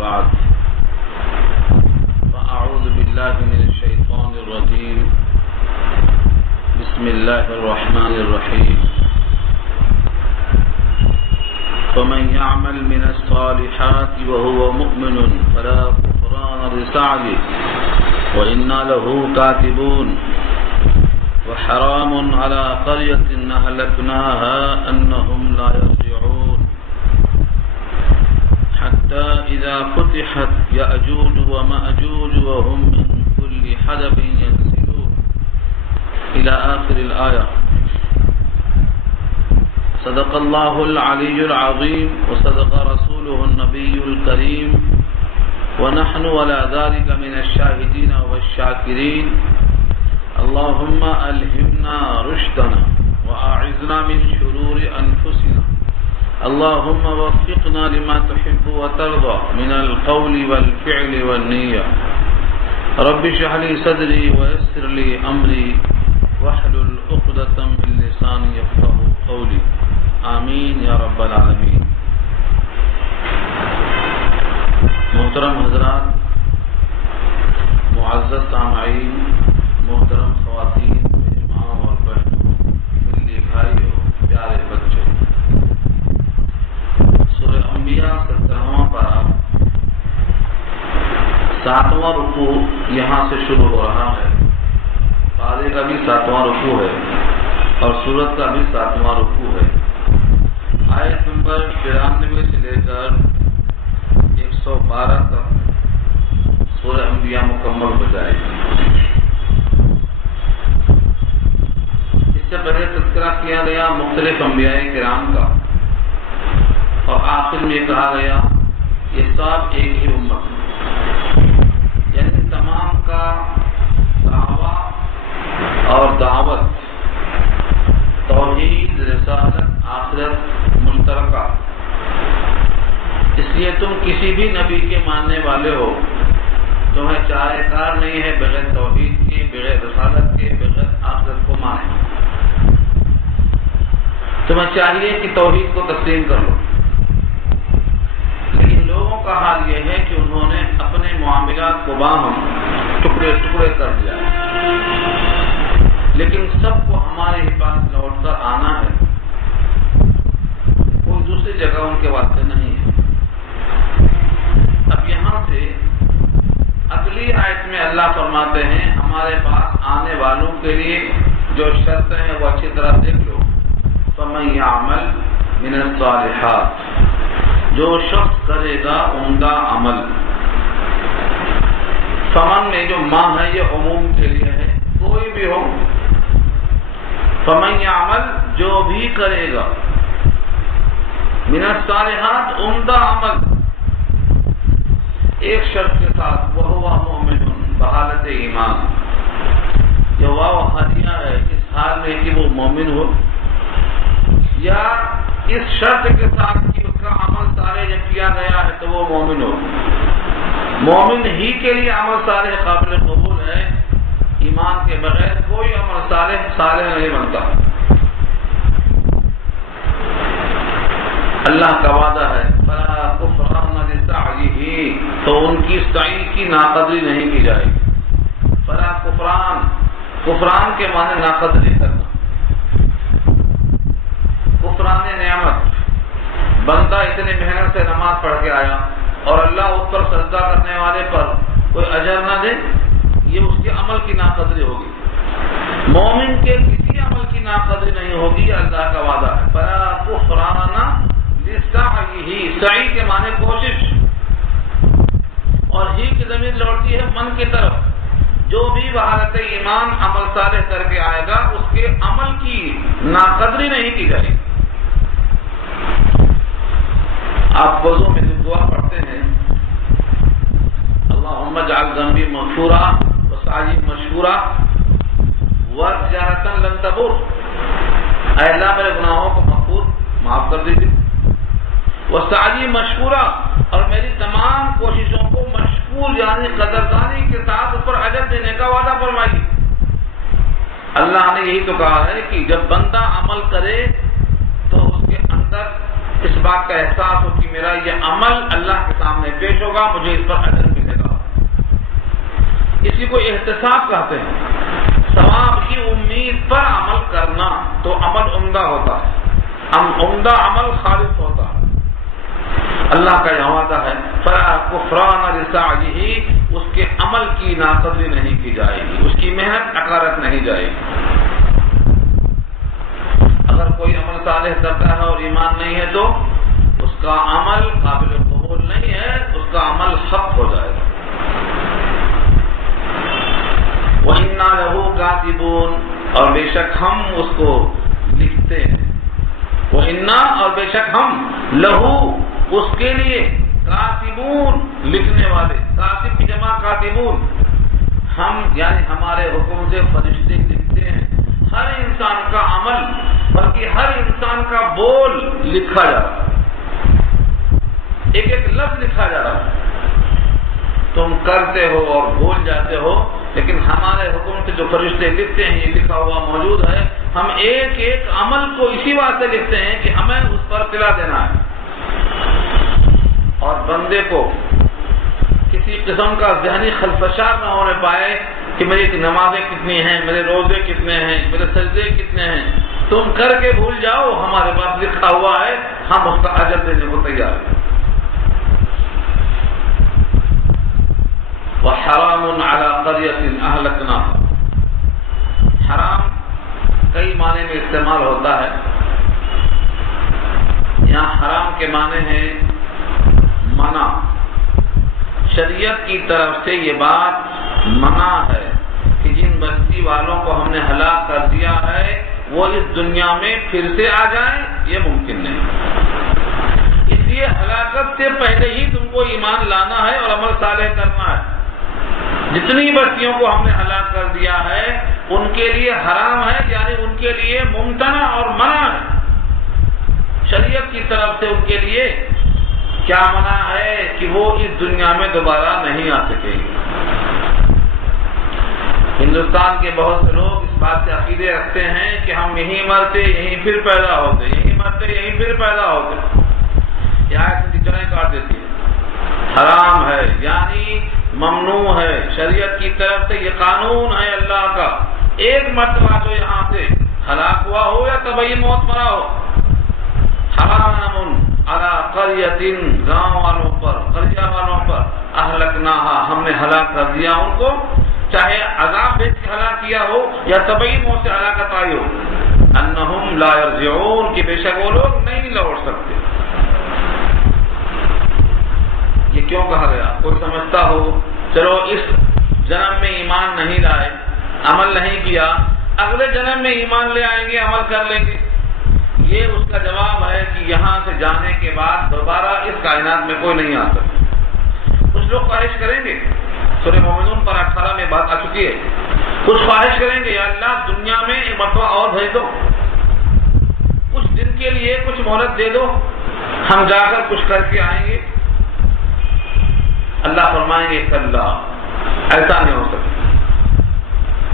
بعد فأعوذ بالله من الشيطان الرجيم بسم الله الرحمن الرحيم فمن يعمل من الصالحات وهو مؤمن فلا كفران لسعيه وإنا له كاتبون وحرام على قرية أهلكناها أنهم لا يرجعون حتى إذا فتحت يأجوج ومأجوج وهم من كل حدب ينسلون إلى آخر الآية. صدق الله العلي العظيم وصدق رسوله النبي الكريم ونحن على ذلك من الشاهدين والشاكرين. اللهم ألهمنا رشدنا وأعذنا من شرور أنفسنا. اللهم وفقنا لما تحب وترضى من القول والفعل والنية. رب اشرح لي صدري ويسر لي أمري واحلل عقدة من لساني يفقهوا قولي. آمین یا رب العالمین. محترم حضرات، معزز سامعین، محترم خواتین، امام اور بہنوں، ملی بھائیوں، پیارے بچوں، سورہ انبیاء 17واں پارہ 7واں رکوع یہاں سے شروع ہو رہا ہے. پارے کا بھی 7واں رکوع ہے اور سورت کا بھی 7واں رکوع ہے. آیت نمبر 93 سے لے کر 112 تک سورہ انبیاء مکمل ہو جائے گی. اس سے پہلے تذکرہ کیا گیا مختلف انبیاء کرام کا اور آخر میں کہا گیا یہ سب ایک ہی امت ہے، یعنی تمام کا دعویٰ اور دعوت توحید، رسالت، آخرت مشترکہ. اس لیے تم کسی بھی نبی کے ماننے والے ہو، تمہیں چارہ کار نہیں ہے بغیر توحید کے، بغیر رسالت کے، بغیر آخرت کو مانے. تمہیں چاہیے کہ توحید کو تسلیم کر لو. لیکن لوگوں کا حال یہ ہے کہ انہوں نے اپنے معاملات کو باہم ٹکڑے ٹکڑے کر دیا ہے. لیکن سب کو ہمارے ہی پاس لوٹ کر آنا ہے، کوئی دوسری جگہ ان کے واسطے نہیں ہے. اب یہاں سے اگلی آیت میں اللہ فرماتے ہیں ہمارے پاس آنے والوں کے لیے جو شرط ہیں وہ اچھی طرح دیکھ لو. فَمَن يَعْمَلْ مِنَ الصَّالِحَاتِ، جو شخص کرے گا عمدہ عمل. فمن میں جو ماں ہے یہ عموم کے لیے ہے، کوئی بھی ہو. فمن يعمل، جو بھی کرے گا، من الصالحات، عمدہ عمل، ایک شرط کے ساتھ، وہو مؤمن، بحالت ایمان. یہ واو حالیہ ہے اس حال میں کہ وہ مومن ہو، یا اس شرط کے ساتھ کہ اس کا عمل صالح جب کیا گیا ہے تو وہ مومن ہو. مومن ہی کے لیے عمل صالح قابل قبول ہے، ایمان کے بغیر کوئی عمل صالح نہیں بنتا. اللہ کا وعدہ ہے فلا کفران لسعیہ، تو ان کی سعی کی ناقدری نہیں کی جائے گی. فلا کفران کے معنی ناقدری کرنا. کفران نعمت، بندہ اتنے محنت سے نماز پڑھ کے آیا اور اللہ اس پر سجدہ کرنے والے پر کوئی اجر نہ دے، یہ اس کے عمل کی ناقدری ہوگی. مومن کے کسی عمل کی ناقدری نہیں ہوگی، اللہ کا وعدہ ہے. فلا کفران لسعیہ، سعی کے معنی کوشش، اور ہی کی ضمیر لوٹتی ہے من کی طرف. جو بھی بحالت ایمان عمل صالح کر کے آئے گا اس کے عمل کی ناقدری نہیں کی جائے گی. آپ وضو میں دعا پڑھتے ہیں اللہم اجعل ذنبی مغفورا وسعی مشکورا وتجارۃ لن تبور، اے اللہ میرے گناہوں کو مغفور معاف کر دیجیے، وسعی مشکورا، اور میری تمام کوششوں کو مشکور یعنی قدردانی کے ساتھ اس پر اجر دینے کا وعدہ فرمائیے. اللہ نے یہی تو کہا ہے کہ جب بندہ عمل کرے تو اس کے اندر اس بات کا احساس ہو کہ میرا یہ عمل اللہ کے سامنے پیش ہوگا، مجھے اس پر اجر ملے گا۔ اسی کو احتساب کہتے ہیں، ثواب کی امید پر عمل کرنا، تو عمل عمدہ ہوتا ہے، عمدہ عمل خالص ہوتا ہے۔ اللہ کا یہ وعدہ ہے فَلَا كُفْرَانَ لِسَعْيِهِ، اس کے عمل کی ناقدری نہیں کی جائے گی، اس کی محنت عکارت نہیں جائے گی۔ اگر کوئی عمل صالح کرتا ہے اور ایمان نہیں ہے تو اس کا عمل قابل قبول نہیں ہے، اس کا عمل حق ہو جائے گا۔ وَإِنَّا لَهُ كَاتِبُونَ، اور بے شک ہم اس کو لکھتے ہیں۔ وَإِنَّا، اور بے شک ہم، لَهُ، اس کے لیے، کاتبون، لکھنے والے، کاتب کی جمع کاتبون، ہم یعنی ہمارے حکم سے فرشتے لکھتے ہیں ہر انسان کا عمل، بلکہ ہر انسان کا بول لکھا جا رہا ہے، ایک ایک لفظ لکھا جا رہا ہے۔ تم کرتے ہو اور بھول جاتے ہو، لیکن ہمارے حکم سے جو فرشتے لکھتے ہیں یہ لکھا ہوا موجود ہے۔ ہم ایک ایک عمل کو اسی واسطے لکھتے ہیں کہ ہمیں اس پر اطلاع دینا ہے، اور بندے کو کسی قسم کا ذہنی خلفشار نہ ہونے پائے کہ میری نمازیں کتنی ہیں، میرے روزے کتنے ہیں، میرے سجدے کتنے ہیں۔ تم کر کے بھول جاؤ، ہمارے پاس لکھا ہوا ہے، ہم اس کا اجر دینے کو تیار ہیں۔ وَحَرَامٌ عَلَىٰ قَرْيَةٍ أَهْلَكْنَاهَا، حرام کئی معنی میں استعمال ہوتا ہے۔ یہاں حرام کے معنی ہیں منع، شریعت کی طرف سے یہ بات منع ہے کہ جن بستی والوں کو ہم نے ہلاک کر دیا ہے وہ اس دنیا میں پھر سے آ جائیں، یہ ممکن نہیں۔ اس لیے ہلاکت سے پہلے ہی تم کو ایمان لانا ہے اور عمل صالح کرنا ہے۔ جتنی بستیوں کو ہم نے ہلاک کر دیا ہے ان کے لیے حرام ہے، یعنی ان کے لیے ممتنع اور منع ہے۔ شریعت کی طرف سے ان کے لیے کیا منع ہے کہ وہ اس دنیا میں دوبارہ نہیں آ سکیں گے۔ ہندوستان کے بہت سے لوگ اس بات سے عقیدے رکھتے ہیں کہ ہم یہیں مرتے یہیں پھر پیدا ہوتے، یہیں مرتے یہیں پھر پیدا ہوتے۔ یہ آیت ٹیچریں کاٹ دیتی ہے، حرام ہے یعنی ممنوع ہے، شریعت کی طرف سے یہ قانون ہے اللہ کا، ایک مرتبہ جو یہاں سے ہلاک ہوا ہو یا طبعی موت مرا ہو، حرام علی قریۃ، گاؤں والوں پر، قریہ والوں پر، اہلکناہا، ہم نے ہلاک کر دیا ان کو، چاہے عذاب بھیج کے ہلاک کیا ہو یا طبعی موت سے ہلاکت آئی ہو، انہم لا یرجعون، کہ بے شک وہ لوگ نہیں لوٹ سکتے۔ یہ کیوں کہا گیا؟ کوئی سمجھتا ہو چلو اس جنم میں ایمان نہیں لائے، عمل نہیں کیا، اگلے جنم میں ایمان لے آئیں گے، عمل کر لیں گے۔ یہ اس کا جواب ہے کہ یہاں سے جانے کے بعد دوبارہ اس کائنات میں کوئی نہیں آ سکتا۔ کچھ لوگ خواہش کریں گے، سورہ مومنون پر 18 میں بات آ چکی ہے، کچھ خواہش کریں گے یا اللہ دنیا میں ایک مرتبہ اور بھیج دو، کچھ دن کے لیے کچھ مہلت دے دو، ہم جا کر کچھ کر کے آئیں گے۔ اللہ فرمائیں گے کلا، ایسا نہیں ہو سکتا۔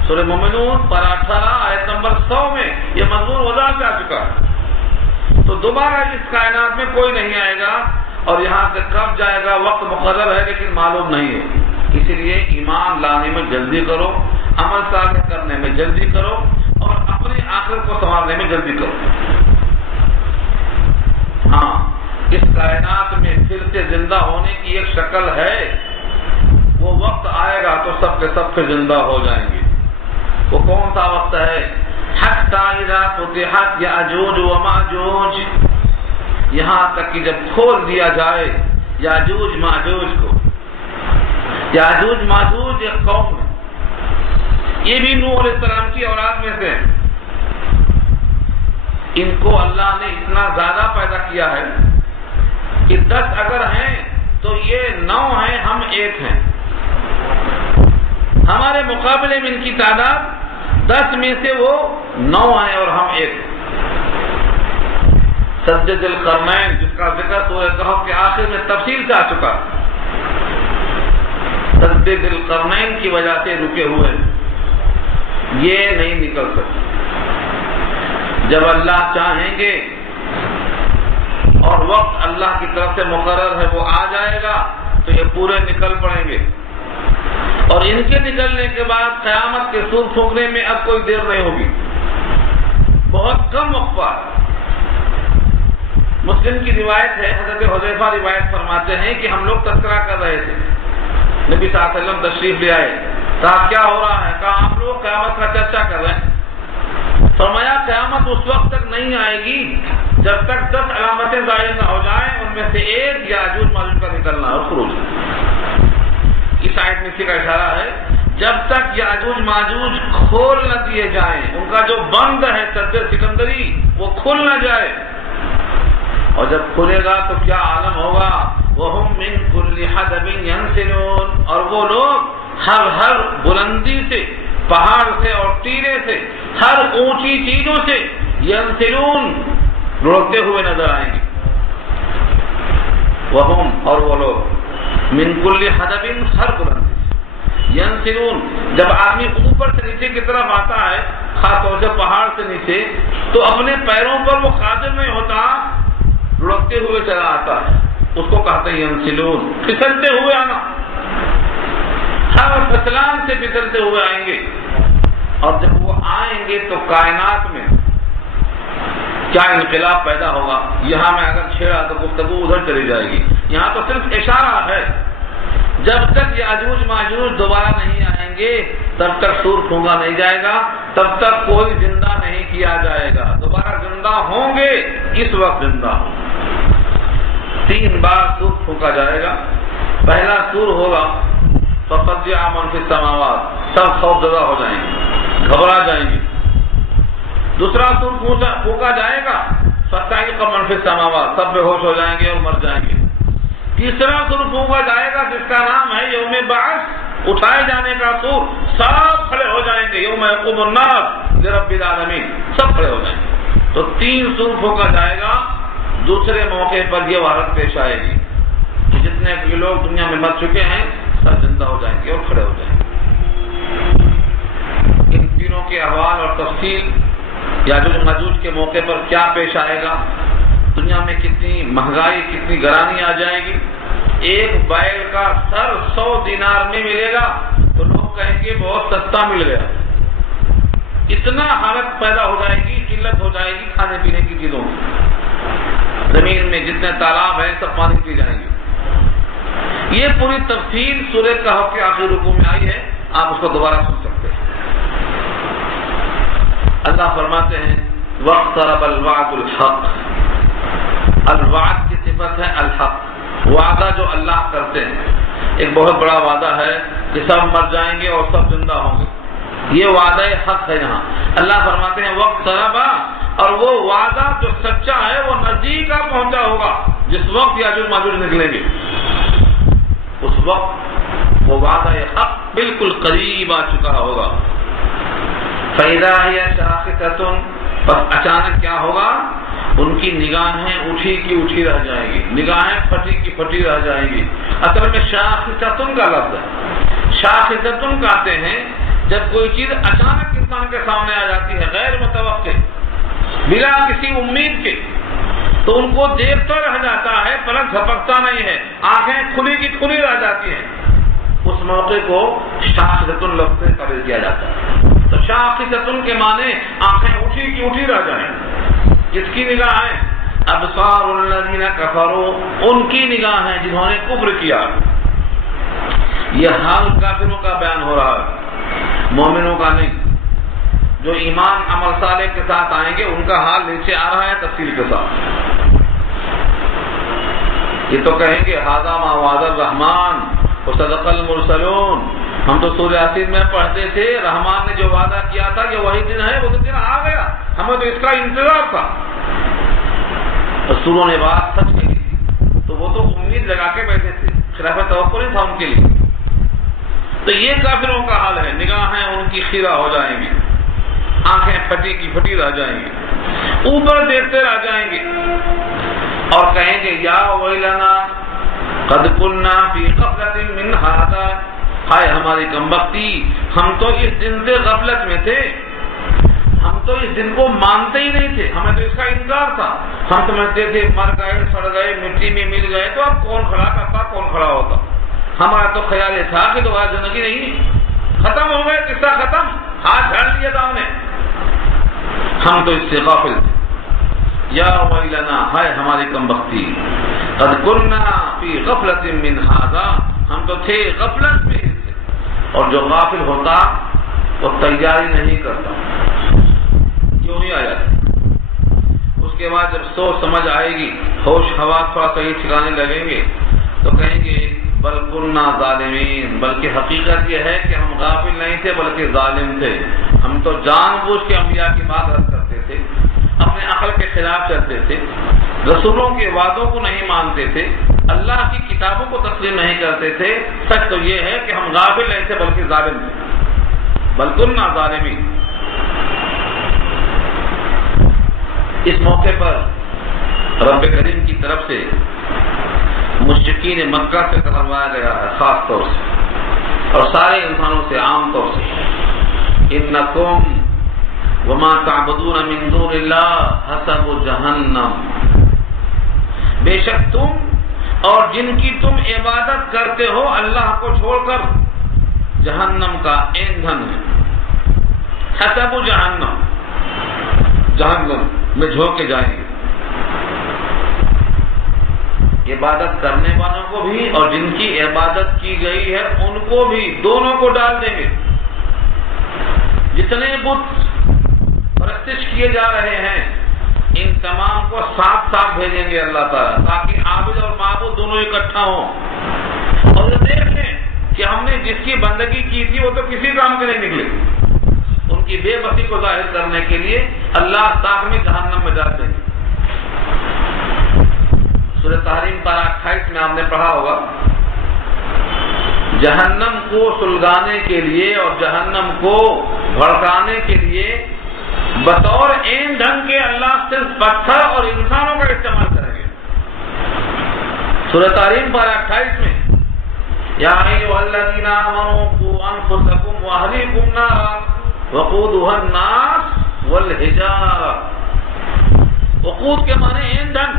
سورہ مومنون پر 18 آیت نمبر 100 میں یہ مضمون وضاحت سے آ چکا ہے۔ تو دوبارہ اس کائنات میں کوئی نہیں آئے گا، اور یہاں سے کب جائے گا وقت مقرر ہے لیکن معلوم نہیں ہے۔ اسی لیے ایمان لانے میں جلدی کرو، عمل صالح کرنے میں جلدی کرو، اور اپنے آخرت کو سنوارنے میں جلدی کرو۔ ہاں، اس کائنات میں پھر سے زندہ ہونے کی ایک شکل ہے، وہ وقت آئے گا تو سب کے سب پھر زندہ ہو جائیں گے۔ وہ کون سا وقت ہے؟ حتی اذا فتحت یاجوج و ماجوج، یہاں تک کہ جب کھول دیا جائے یاجوج ماجوج کو۔ یاجوج ماجوج ایک قوم ہے، یہ بھی نوح علیہ السلام کی اولاد میں سے ہیں۔ ان کو اللہ نے اتنا زیادہ پیدا کیا ہے کہ 10 اگر ہیں تو یہ 9 ہیں، ہم 1 ہیں۔ ہمارے مقابلے میں ان کی تعداد 10 میں سے وہ 9 ہیں اور ہم 1 ہیں۔ سد ذی القرنین، جس کا ذکر سورہ کہف کے آخر میں تفصیل سے آ چکا، سد ذی القرنین کی وجہ سے رکے ہوئے، یہ نہیں نکل سکتے۔ جب اللہ چاہیں گے اور وقت اللہ کی طرف سے مقرر ہے وہ آ جائے گا تو یہ پورے نکل پڑیں گے، اور ان کے نکلنے کے بعد قیامت کے سور پھونکنے میں اب کوئی دیر نہیں ہوگی، بہت کم وقفہ۔ مسلم کی روایت ہے، حضرت حذیفہ روایت فرماتے ہیں کہ ہم لوگ تذکرہ کر رہے تھے، نبی صلی اللہ علیہ وسلم تشریف لے آئے، کہا کیا ہو رہا ہے؟ کہا ہم لوگ قیامت کا چرچا کر رہے ہیں۔ فرمایا قیامت اس وقت تک نہیں آئے گی جب تک 10 علامتیں ظاہر نہ ہو جائیں، ان میں سے ایک یاجوج ماجوج کا نکلنا اور خروج۔ اس آیت میں اسی کا اشارہ ہے، جب تک یاجوج ماجوج کھول نہ دیے جائیں، ان کا جو بند ہے سد سکندری وہ کھل نہ جائے، اور جب کھلے گا تو کیا عالم ہوگا، وَهُم مِّن كُلِّ حَدَبٍ يَنسِلُونَ، اور وہ لوگ ہر بلندی سے، پہاڑ سے اور ٹیلے سے، ہر اونچی چیزوں سے ینسلون لڑکتے ہوئے نظر آئیں گے۔ وَهُم، اور وہ لوگ، من کل حدب، ہر بلندی سے، ینسلون، جب آدمی اوپر سے نیچے کی طرف آتا ہے، خاص طور سے پہاڑ سے نیچے، تو اپنے پیروں پر وہ قادر نہیں ہوتا، لڑکتے ہوئے چلا آتا ہے، اس کو کہتے ہیں ینسلون، پھسلتے ہوئے آنا، ہر پھسلان سے پھسلتے ہوئے آئیں گے۔ اور جب وہ آئیں گے تو کائنات میں کیا انقلاب پیدا ہوگا۔ یہاں میں اگر چھیڑا تو گفتگو ادھر چلی جائے گی، یہاں تو صرف اشارہ ہے۔ جب تک یاجوج ماجوج دوبارہ نہیں آئیں گے تب تک سور پھونکا نہیں جائے گا، تب تک کوئی زندہ نہیں کیا جائے گا۔ دوبارہ زندہ ہوں گے اس وقت زندہ ہوں گے۔ 3 بار سور پھونکا جائے گا۔ پہلا سور ہوگا فَفَزِعَ مَن فِي السَّمَاوَاتِ، سب خوف زدہ ہو جائیں گے، گھبرا جائیں گے۔ دوسرا سور پھونکا جائے گا فَصَعِقَ مَن فِي السَّمَاوَاتِ، سب بے ہوش ہو جائیں گے اور مر جائیں گے۔ تیسرا سور پھونکا جائے گا جس کا نام ہے یوم بعث، اٹھائے جانے کا سور، سب کھڑے ہو جائیں گے، یوم یقوم الناس لرب العالمین، سب کھڑے ہو جائیں گے۔ تو 3 سور پھونکا جائے گا۔ دوسرے موقع پر یہ حالت پیش آئے گی کہ جتنے بھی لوگ دنیا میں مر چکے ہیں سب زندہ ہو جائیں گے اور کھڑے ہو جائیں گے۔ ان تینوں کے احوال اور تفصیل، یاجوج ماجوج کے موقع پر کیا پیش آئے گا، دنیا میں کتنی مہنگائی، کتنی گرانی آ جائے گی۔ ایک بیل کا سر 100 دینار میں ملے گا تو لوگ کہیں گے بہت سستا مل گیا۔ اتنا حالت پیدا ہو جائے گی، قلت ہو جائے گی کھانے پینے کی چیزوں کی، زمین میں جتنے تالاب ہیں سب پانی پی جائیں گے۔ یہ پوری تفصیل سورہ کہف کے آخری رکوع میں آئی ہے، آپ اس کو دوبارہ سن سکتے ہیں۔ اللہ فرماتے ہیں وَاقْتَرَبَ الْوَعْدُ الْحَقُّ، الوعد کی صفت ہے الحق، وعدہ جو اللہ کرتے ہیں۔ ایک بہت بڑا وعدہ ہے کہ سب مر جائیں گے اور سب زندہ ہوں گے، یہ وعدہ حق ہے۔ یہاں اللہ فرماتے ہیں وَاقْتَرَبَ، اور وہ وعدہ جو سچا ہے وہ نزدیک آ پہنچا ہوگا، جس وقت یاجوج ماجوج نکلیں گے اس وقت وہ وعدہ حق بالکل قریب آ چکا ہوگا۔ فَإِذَا هِيَ شَاخِصَةٌ، بس اچانک کیا ہوگا، ان کی نگاہیں اٹھی کی اٹھی رہ جائیں گی، نگاہیں پھٹی کی پھٹی رہ جائیں گی۔ اصل میں شاخصۃ کا لفظ ہے، شاخصۃ کہتے ہیں جب کوئی چیز اچانک انسان کے سامنے آ جاتی ہے غیر متوقع، بلا کسی امید کے، تو ان کو دیکھتا رہ جاتا ہے، پلک جھپکتا نہیں ہے، آنکھیں کھلی کی کھلی رہ جاتی ہیں، اس موقع کو شاخصۃ لفظ سے قابل کیا جاتا ہے۔ تو شاخصۃ کے معنی آنکھیں اٹھی کی اٹھی رہ جائیں۔ کس کی نگاہیں؟ ابصار الذین کفروا، ان کی نگاہیں جنہوں نے کفر کیا۔ یہ حال کافروں کا بیان ہو رہا ہے، مومنوں کا نہیں۔ جو ایمان عمل صالح کے ساتھ آئیں گے ان کا حال نیچے آ رہا ہے تفصیل کے ساتھ۔ یہ تو کہیں گے ھذا ما وعد الرحمن وصدق المرسلون، ہم تو سورہ یاسین میں پڑھتے تھے رحمان نے جو وعدہ کیا تھا کہ وہی دن ہے، وہ دن آ گیا، ہمیں تو اس کا انتظار تھا۔ رسولوں نے بات سچ کہی تو وہ تو امید لگا کے بیٹھے تھے، خلاف توقع نہیں تھا ان کے لیے۔ تو یہ کافروں کا حال ہے، نگاہیں ان کی خیرہ ہو جائیں گی، آنکھیں پھٹی کی پھٹی رہ جائیں گی، اوپر دیکھتے رہ جائیں گے اور کہیں گے یا ویلنا قد کننا فی غفلۃ من ھذا، ہائے ہماری کمبختی، ہم تو اس دن سے غفلت میں تھے، ہم تو اس دن کو مانتے ہی نہیں تھے، ہمیں تو اس کا انکار تھا. ہم سمجھتے تھے مر گئے، سڑ گئے، مٹی میں مل گئے تو اب کون کھڑا کرتا، کون کھڑا ہوتا. ہمارا تو خیال یہ تھا کہ دوبارہ زندگی نہیں، ختم ہو گئے، قصہ ختم، ہاتھ جھاڑ لیا تھا ہم نے. ہم تو اس سے غافل تھے. یا ویلنا، ہائے ہماری کم بختی، قد کننا فی غفلۃ من ھذا، ہم تو تھے غفلت میں. اور جو غافل ہوتا وہ تیاری نہیں کرتا، کیوں نہیں آیا. اس کے بعد جب سوچ سمجھ آئے گی، ہوش حواس تھوڑا صحیح ٹھکانے لگیں گے تو کہیں گے بل کننا ظالمین، بلکہ حقیقت یہ ہے کہ ہم غافل نہیں تھے بلکہ ظالم تھے. ہم تو جان بوجھ کے انبیاء کی بات رد کرتے تھے، اپنے عقل کے خلاف چلتے تھے، رسولوں کے وعدوں کو نہیں مانتے تھے، اللہ کی کتابوں کو تسلیم نہیں کرتے تھے. سچ تو یہ ہے کہ ہم غافل نہیں تھے بلکہ ظالم تھے. بل کننا ظالمین. اس موقع پر رب کریم کی طرف سے مشرکین مکہ سے کروایا گیا ہے خاص طور سے، اور سارے انسانوں سے عام طور سے. انکم وما تعبدون من دون اللہ حسب جہنم، بے شک تم اور جن کی تم عبادت کرتے ہو اللہ کو چھوڑ کر جہنم کا ایندھن ہے. حسب جہنم، جہنم میں جھونکے جائیں گے. عبادت کرنے والوں کو بھی اور جن کی عبادت کی گئی ہے ان کو بھی، دونوں کو ڈال دیں گے. جتنے بت پرستش کیے جا رہے ہیں ان تمام کو ساتھ ساتھ بھیجیں گے اللہ تعالیٰ، تاکہ عابد اور معبود دونوں اکٹھا ہوں. اور یہ دیکھ لیں کہ ہم نے جس کی بندگی کی تھی وہ تو کسی کام کے نہیں نکلے. ان کی بے بسی کو ظاہر کرنے کے لیے اللہ ساتھ میں جہنم میں ڈال دیں گے. سورہ تحریم پارہ 28 میں آپ نے پڑھا ہوگا، جہنم کو سلگانے کے لیے اور جہنم کو بھڑکانے کے لیے بطور ایندھن کے اللہ صرف پتھر اور انسانوں کا استعمال کریں گے. سورہ تحریم پارہ 28 میں یا ایھا الذین آمنوا قوا انفسکم واہلیکم نارا وقودها الناس والحجارہ. وقود کے معنی ایندھن.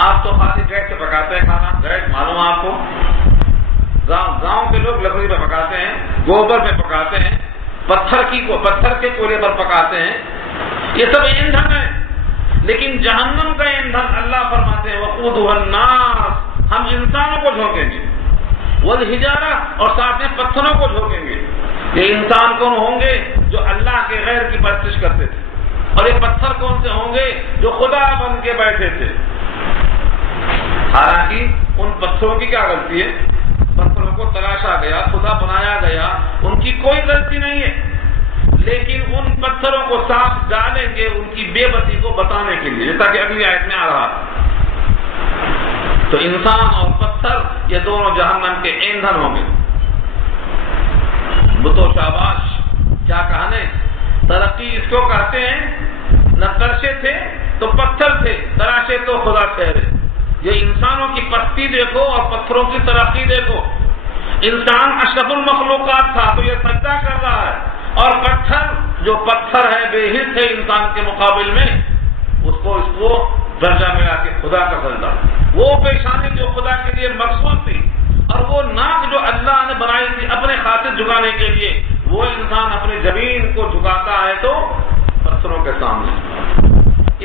آپ تو خاصی گیس سے پکاتے ہیں کھانا، گیس معلوم ہے آپ کو. گاؤں کے لوگ لکڑی پہ پکاتے ہیں، گوبر پہ پکاتے ہیں، پتھر کے کوئلے پر پکاتے ہیں. یہ سب ایندھن ہے. لیکن جہنم کا ایندھن اللہ فرماتے ہیں وقودها الناس، ہم انسانوں کو جھونکیں گے، والحجارہ اور ساتھ میں پتھروں کو جھونکیں گے. یہ انسان کون ہوں گے؟ جو اللہ کے غیر کی پرستش کرتے تھے. اور یہ پتھر کون سے ہوں گے؟ جو خدا بن کے بیٹھے تھے. حالانکہ ان پتھروں کی کیا غلطی ہے؟ پتھروں کو تراشا گیا، خدا بنایا گیا، ان کی کوئی غلطی نہیں ہے. لیکن ان پتھروں کو صاف ڈالیں گے ان کی بے بسی کو بتانے کے لیے، جیسا کہ اگلی آیت میں آ رہا. تو انسان اور پتھر یہ دونوں جہنم کے ایندھن ہوں گے. بتو شاباش، کیا کہنے، ترقی اس کو کہتے ہیں. نہ ترشے تھے تو پتھر تھے، تراشے تو خدا ٹھہرے. یہ انسانوں کی پستی دیکھو اور پتھروں کی ترقی دیکھو. انسان اشرف المخلوقات تھا تو یہ سجدہ کر رہا ہے، اور پتھر جو پتھر ہے بے حس ہے انسان کے مقابل میں، اس کو درجہ ملا کہ خدا کا سجدہ. وہ پیشانی جو خدا کے لیے مخصوص تھی اور وہ ناک جو اللہ نے بنائی تھی اپنے خاطر جھکانے کے لیے، وہ انسان اپنی زمین کو جھکاتا ہے تو پتھروں کے سامنے.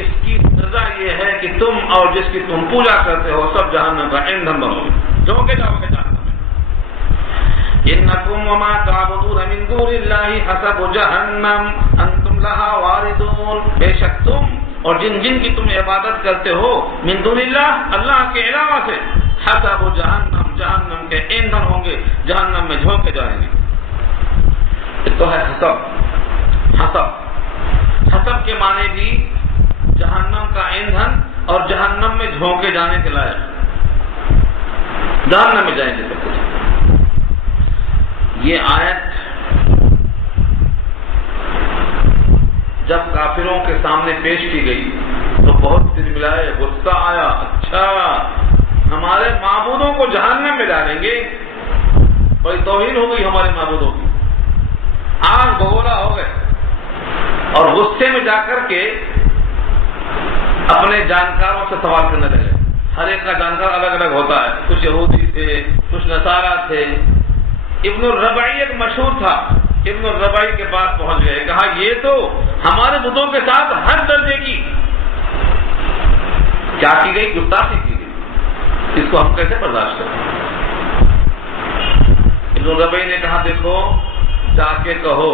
اس کی سزا یہ ہے کہ تم اور جس کی تم پوجا کرتے ہو سب جہنم کا ایندھن بنو گے، جھونکے جاؤ گے جہنم میں. انکم وما تعبدون من دون اللہ حسب جہنم انتم لہا واردون. بے شک تم اور جن کی تم عبادت کرتے ہو من دون اللہ، اللہ کے علاوہ سے، حسب جہنم، جہنم کے ایندھن ہوں گے، جہنم میں جھونکے جائیں گے. تو ہے حسب. حسب کے معنی بھی جہنم کا ایندھن اور جہنم میں جھونکے جانے کے لائق. جہنم میں جائیں گے سب کچھ. یہ آیت جب کافروں کے سامنے پیش کی گئی تو بہت دل ملائے، غصہ آیا. اچھا ہمارے معبودوں کو جہنم میں ڈالیں گے، بڑی توہین ہو گئی ہمارے معبودوں کی. آگ بگولا ہو گئے. اور غصے میں جا کر کے اپنے جانکاروں سے سوال کرنے لگے. ہر ایک کا جانکار الگ الگ ہوتا ہے، کچھ یہودی تھے، کچھ نصارہ تھے. ابن الربعی ایک مشہور تھا، ابن الربعی کے پاس پہنچ گئے، کہا یہ تو ہمارے بتوں کے ساتھ ہر درجے کی کیا کی گئی، گستاخی کی گئی، اس کو ہم کیسے برداشت کریں. ابن الربعی نے کہا دیکھو جا کے کہو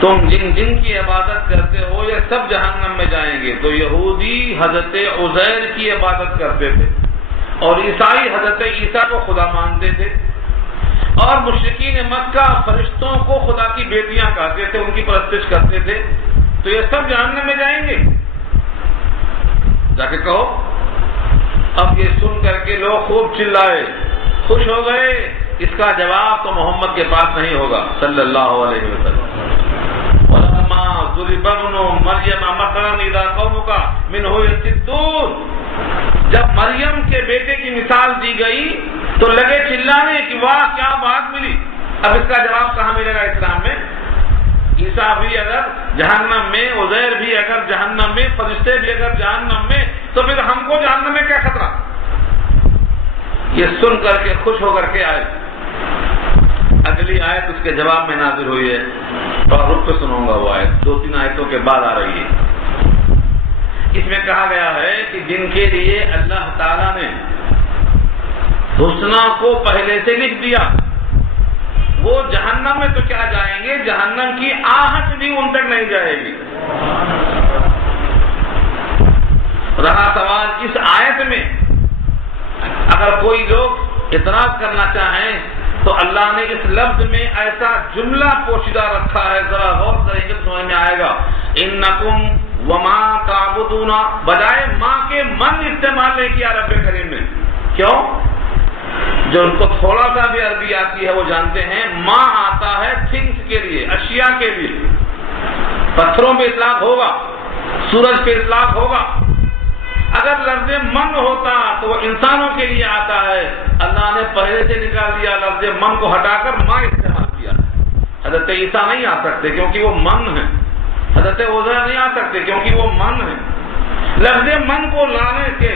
تم جن جن کی عبادت کرتے ہو یہ سب جہنم میں جائیں گے. تو یہودی حضرت عزیر کی عبادت کرتے تھے اور عیسائی حضرت عیسیٰ کو خدا مانتے تھے، اور مشرکین مکہ فرشتوں کو خدا کی بیٹیاں کہتے تھے، ان کی پرستش کرتے تھے. تو یہ سب جہنم میں جائیں گے، جا کے کہو. اب یہ سن کر کے لوگ خوب چلائے، خوش ہو گئے. اس کا جواب تو محمد کے پاس نہیں ہوگا صلی اللہ علیہ وسلم. وَلَمَّا ضُرِبَ ابْنُ مَرْيَمَ مَثَلًا إِذَا قَوْمُكَ مِنْهُ يَصِدُّونَ. جب مریم کے بیٹے کی مثال دی گئی تو لگے چلانے کہ واہ کیا بات ملی. اب اس کا جواب کہاں ملے گا اسلام میں؟ عیسیٰ بھی اگر جہنم میں، عزیر بھی اگر جہنم میں، فرشتے بھی اگر جہنم میں، تو پھر ہم کو جہنم میں کیا خطرہ. یہ سن کر کے خوش ہو کر کے آئے. اگلی آیت اس کے جواب میں نازل ہوئی ہے، اور رک پہ سنوں گا وہ آیت، 2-3 آیتوں کے بعد آ رہی ہے. اس میں کہا گیا ہے کہ جن کے لیے اللہ تعالیٰ نے حسنہ کو پہلے سے لکھ دیا وہ جہنم میں تو کیا جائیں گے، جہنم کی آہٹ بھی ان تک نہیں جائے گی. رہا سوال اس آیت میں اگر کوئی لوگ اعتراض کرنا چاہیں تو اللہ نے اس لفظ میں ایسا جملہ پوشیدہ رکھا ہے، ذرا غور کریں گے سمجھ میں آئے گا. انکم وما تعبدون، بجائے ماں کے من استعمال نہیں کیا رب کریم نے. کیوں؟ جو ان کو تھوڑا سا بھی عربی آتی ہے وہ جانتے ہیں ماں آتا ہے تھنگس کے لیے، اشیاء کے لیے. پتھروں پہ اطلاق ہوگا، سورج پہ اطلاق ہوگا. اگر لفظ من ہوتا تو وہ انسانوں کے لیے آتا ہے. اللہ نے پہلے سے نکال دیا، لفظ من کو ہٹا کر ماں استعمال کیا. حضرت عیسیٰ نہیں آ سکتے کیونکہ وہ من ہے، حضرت عزیر نہیں آ سکتے کیونکہ وہ من ہے. لفظ من کو لانے کے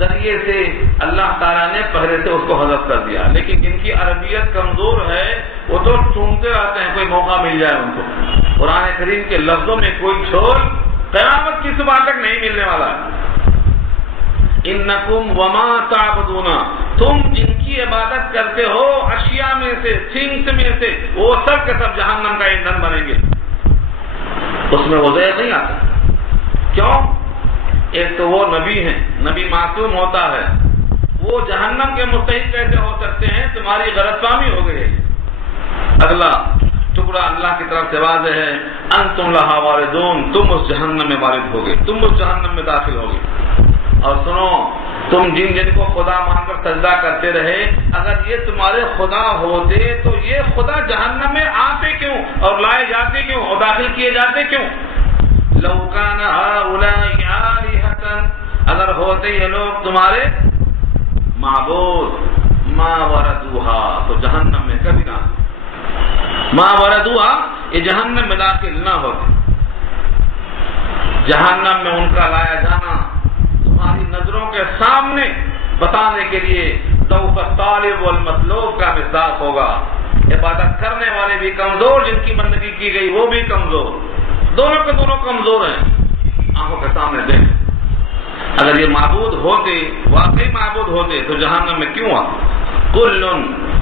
ذریعے سے اللہ تعالیٰ نے پہلے سے اس کو حذف کر دیا. لیکن جن کی عربیت کمزور ہے وہ تو ڈھونڈتے رہتے ہیں کوئی موقع مل جائے ان کو. قرآن کریم کے لفظوں میں کوئی چھول قیامت کی صبح تک نہیں ملنے والا ہے. انکم وما تعبدون، تم جن کی عبادت کرتے ہو اشیاء میں سے، تھنگس میں سے، وہ سب کے سب جہنم کا ایندھن بنیں گے. اس میں عزیر نہیں آتا. کیوں؟ ایک تو وہ نبی ہیں، نبی معصوم ہوتا ہے، وہ جہنم کے مستحق کیسے ہو سکتے ہیں؟ تمہاری غلط فہمی ہو گئی ہے. اگلا ٹکڑا اللہ کی طرف سے واضح ہے، انتم لہا واردون، تم اس جہنم میں وارد ہوگے، تم اس جہنم میں داخل ہوگے. اور سنو، تم جن جن کو خدا مان کر سجدہ کرتے رہے، اگر یہ تمہارے خدا ہوتے تو یہ خدا جہنم میں آتے کیوں اور لائے جاتے کیوں اور داخل کیے جاتے کیوں؟ لو کان ہؤلاء آلہۃ، اگر ہوتے یہ لوگ تمہارے معبود، ما وردوہا، تو جہنم میں کبھی نہ، ما وردوہا، یہ جہنم میں داخل نہ ہوتے. جہنم میں ان کا لایا جانا تمہاری نظروں کے سامنے بتانے کے لیے ضعف الطالب والمطلوب کا مصداق ہوگا. عبادت کرنے والے بھی کمزور، جن کی بندگی کی گئی وہ بھی کمزور، دونوں کے دونوں کمزور ہیں. آنکھوں کے سامنے دیکھ، اگر یہ معبود ہوتے، واقعی معبود ہوتے تو جہنم میں کیوں آتے؟ کل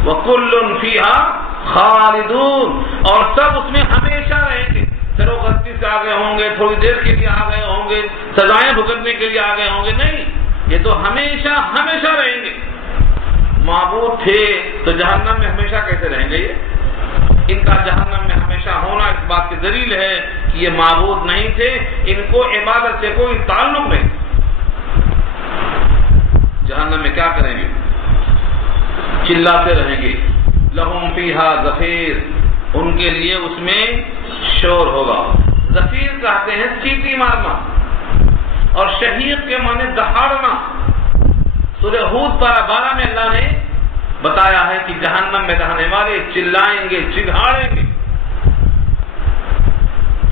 وکل فیہا خالدون، اور سب اس میں ہمیشہ رہیں گے. چلو غلطی سے آ گئے ہوں گے، تھوڑی دیر کے لیے آ گئے ہوں گے، سزائیں بھگتنے کے لیے آ گئے ہوں گے، نہیں، یہ تو ہمیشہ ہمیشہ رہیں گے. معبود تھے تو جہنم میں ہمیشہ کیسے رہیں گے؟ یہ ان کا جہنم میں ہمیشہ ہونا اس بات کی دلیل ہے کہ یہ معبود نہیں تھے، ان کو عبادت سے کوئی تعلق نہیں. جہنم میں کیا کریں گے؟ چلاتے رہیں گے. لہم فیہا زفیر، ان کے لیے اس میں شور ہوگا. زفیر کہتے ہیں چیٹی مارنا، اور شہیق کے معنی دہاڑنا. سورہ ہود پارہ 12 میں اللہ نے بتایا ہے کہ جہنم میں رہنے والے چلائیں گے، چڑھاڑیں گے.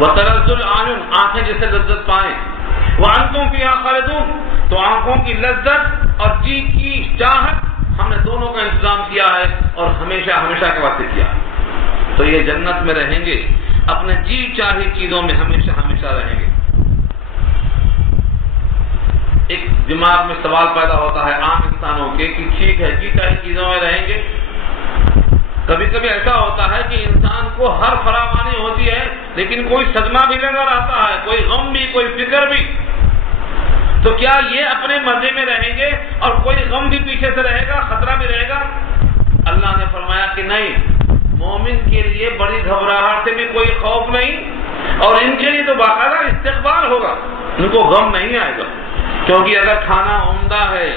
وَتَلَذُّ الْأَعْيُنُ آنکھیں جس سے لذت پائیں، وَأَنْتُمْ فِيهَا خَالِدُونَ تو آنکھوں کی لذت اور جی کی چاہت ہم نے دونوں کا انتظام کیا ہے اور ہمیشہ ہمیشہ کے واسطے کیا ہے. تو یہ جنت میں رہیں گے، اپنے جی چاہی چیزوں میں ہمیشہ ہمیشہ رہیں گے. ایک دماغ میں سوال پیدا ہوتا ہے عام انسانوں کے کہ ٹھیک ہے جی چاہی چیزوں میں رہیں گے. کبھی کبھی ایسا ہوتا ہے کہ انسان کو ہر فراوانی ہوتی ہے لیکن کوئی صدمہ بھی لگا رہتا ہے، کوئی غم بھی، کوئی فکر بھی. تو کیا یہ اپنے مزے میں رہیں گے اور کوئی غم بھی پیچھے سے رہے گا، خطرہ بھی رہے گا؟ اللہ نے فرمایا کہ نہیں، مومن کے لیے بڑی گھبراہٹ سے بھی کوئی خوف نہیں، اور ان کے لیے تو باقاعدہ استقبال ہوگا، ان کو غم نہیں آئے گا. کیونکہ اگر کھانا عمدہ ہے،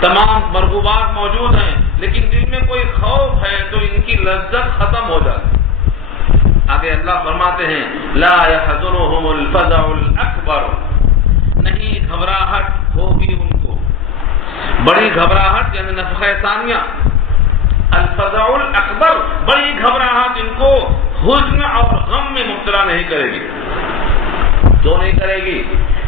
تمام مرغوبات موجود ہیں، لیکن دل میں کوئی خوف ہے تو ان کی لذت ختم ہو جاتی. آگے اللہ فرماتے ہیں لا يحزنهم الفزع الاکبر، نہیں گھبراہٹ ہوگی ان کو، بڑی گھبراہٹ یعنی نفخہ ثانیہ. الفزع الاکبر، بڑی گھبراہٹ ان کو حزن اور غم میں مبتلا نہیں کرے گی. کیوں نہیں کرے گی؟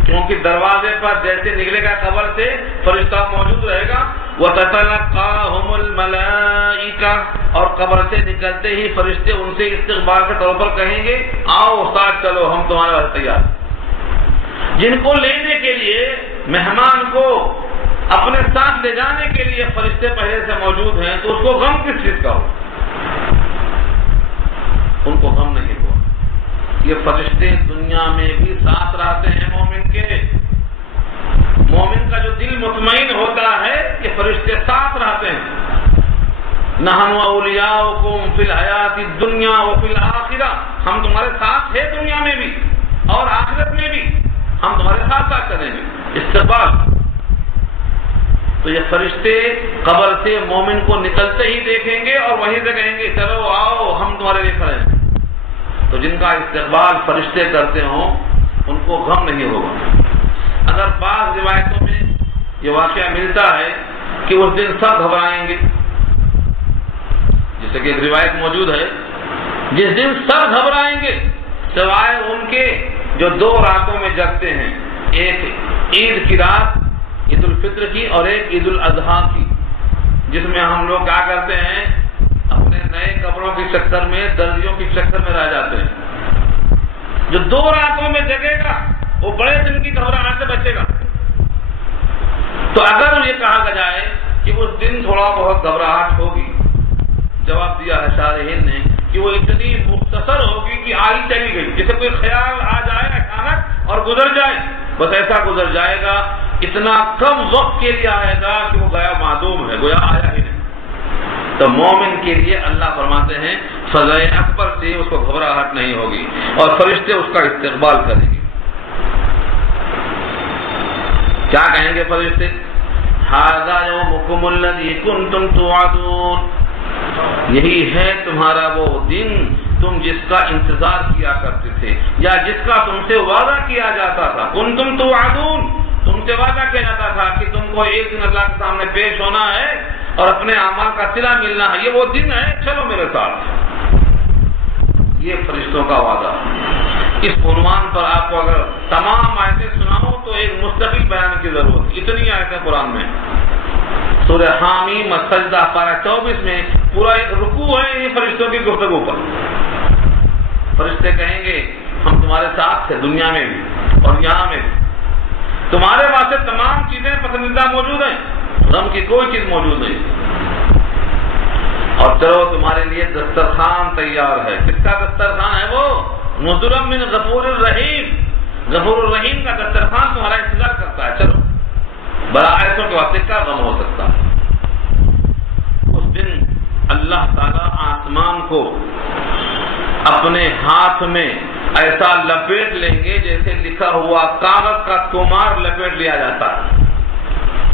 کیونکہ دروازے پر جیسے نکلے گا قبر سے فرشتہ موجود رہے گا. وَتَتَلَقَّاهُمُ الْمَلَائِكَةُ اور قبر سے نکلتے ہی فرشتے ان سے استقبال کے طور پر کہیں گے آؤ ساتھ چلو، ہم تمہارے پاس تیار. جن کو لینے کے لیے، مہمان کو اپنے ساتھ لے جانے کے لیے فرشتے پہلے سے موجود ہیں تو اس کو غم کس چیز کا ہو؟ ان کو غم نہیں ہوا. یہ فرشتے دنیا میں بھی ساتھ رہتے ہیں مومن کے. مومن کا جو دل مطمئن ہوتا ہے کہ فرشتے ساتھ رہتے ہیں. نحن اولیاؤکم فی الحیات الدنیا وفی الآخرہ، ہم تمہارے ساتھ ہیں دنیا میں بھی اور آخرت میں بھی، ہم تمہارے ساتھ ساتھ چلیں گے. استقبال. تو یہ فرشتے قبر سے مومن کو نکلتے ہی دیکھیں گے اور وہیں سے کہیں گے چلو آؤ ہم تمہارے لیے کھڑے ہیں. تو جن کا استقبال فرشتے کرتے ہوں ان کو غم نہیں ہوگا. اگر بعض روایتوں میں یہ واقعہ ملتا ہے کہ اس دن سب گھبرائیں گے، جیسے کہ ایک روایت موجود ہے جس دن سب گھبرائیں گے سوائے ان کے جو 2 راتوں میں جگتے ہیں، ایک عید کی رات عید الفطر کی اور ایک عید الاضحیٰ کی، جس میں ہم لوگ کیا کرتے ہیں اپنے نئے کپڑوں کے چکر میں، درزیوں کے چکر میں رہ جاتے ہیں. جو 2 راتوں میں جگے گا وہ بڑے دن کی گھبراہٹ سے بچے گا. تو اگر یہ کہا جائے کہ اس دن تھوڑا بہت گھبراہٹ ہوگی، جواب دیا ہے شارحین نے کہ وہ اتنی مختصر ہوگی کہ آئی چلی گئی، جیسے کوئی خیال آ جائے اچانک اور گزر جائے، بس ایسا گزر جائے گا. اتنا کم وقت کے لیے آئے گا کہ وہ گیا معدوم ہے، گویا آیا ہی نہیں. تو مومن کے لیے اللہ فرماتے ہیں فضائے اکبر سے اس کو گھبراہٹ نہیں ہوگی اور فرشتے اس کا استقبال کریں گے. کیا کہیں گے فرشتے؟ ھذا یومکم الذی کنتم توعدون، یہی ہے تمہارا وہ دن تم جس کا انتظار کیا کرتے تھے یا جس کا تم سے وعدہ کیا جاتا تھا. کنتم توعدون، تم سے وعدہ کیا جاتا تھا کہ تم کو ایک دن اللہ کے سامنے پیش ہونا ہے اور اپنے اعمال کا صلہ ملنا ہے. یہ وہ دن ہے، چلو میرے ساتھ. یہ فرشتوں کا وعدہ. اس عنوان پر آپ کو اگر تمام آیتیں سناؤں تو ایک مستقل بیان کی ضرورت ہے. اتنی آیتیں قرآن میں. سورہ حامیم السجدہ پارہ 24 میں پورا ایک رکوع ہے یہ فرشتوں کی گفتگو پر. فرشتے کہیں گے ہم تمہارے ساتھ تھے دنیا میں بھی اور یہاں میں بھی، تمہارے واسطے تمام چیزیں پسندیدہ موجود ہیں، غم کی کوئی چیز موجود نہیں. اور چلو تمہارے لیے دسترخوان تیار ہے. کس کا دسترخوان ہے؟ وہ نزلا من غفور الرحیم، غفور الرحیم کا دسترخوان تمہارا انتظار کرتا ہے. چلو بڑا ایسوں کے واسطے کیا غم ہو سکتا ہے؟ اس دن اللہ تعالیٰ آسمان کو اپنے ہاتھ میں ایسا لپیٹ لیں گے جیسے لکھا ہوا کاغذ کا تومار لپیٹ لیا جاتا ہے.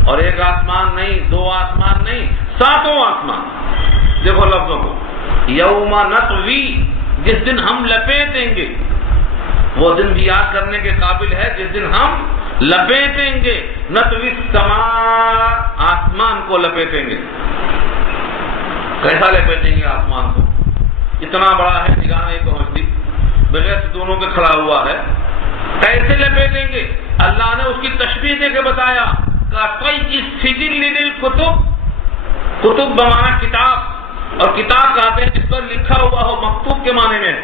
اور ایک آسمان نہیں، 2 آسمان نہیں، 7 آسمان. دیکھو لفظوں کو، یوم نطوی، جس دن ہم لپیٹیں گے. وہ دن بھی یاد کرنے کے قابل ہے جس دن ہم لپیٹیں گے. نطوی السماء، آسمان کو لپیٹیں گے. کیسا لپیٹیں گے آسمان کو؟ اتنا بڑا ہے نگاہ نہیں پہنچتی. بغیر ستونوں کے کھڑا ہوا ہے، کیسے لپیٹیں گے؟ اللہ نے اس کی تشبیہ دے کے بتایا سجل للکتب، کتب بمانا کتاب، اور کتاب کہتے ہیں جس پر لکھا ہوا ہو، مکتوب کے معنی میں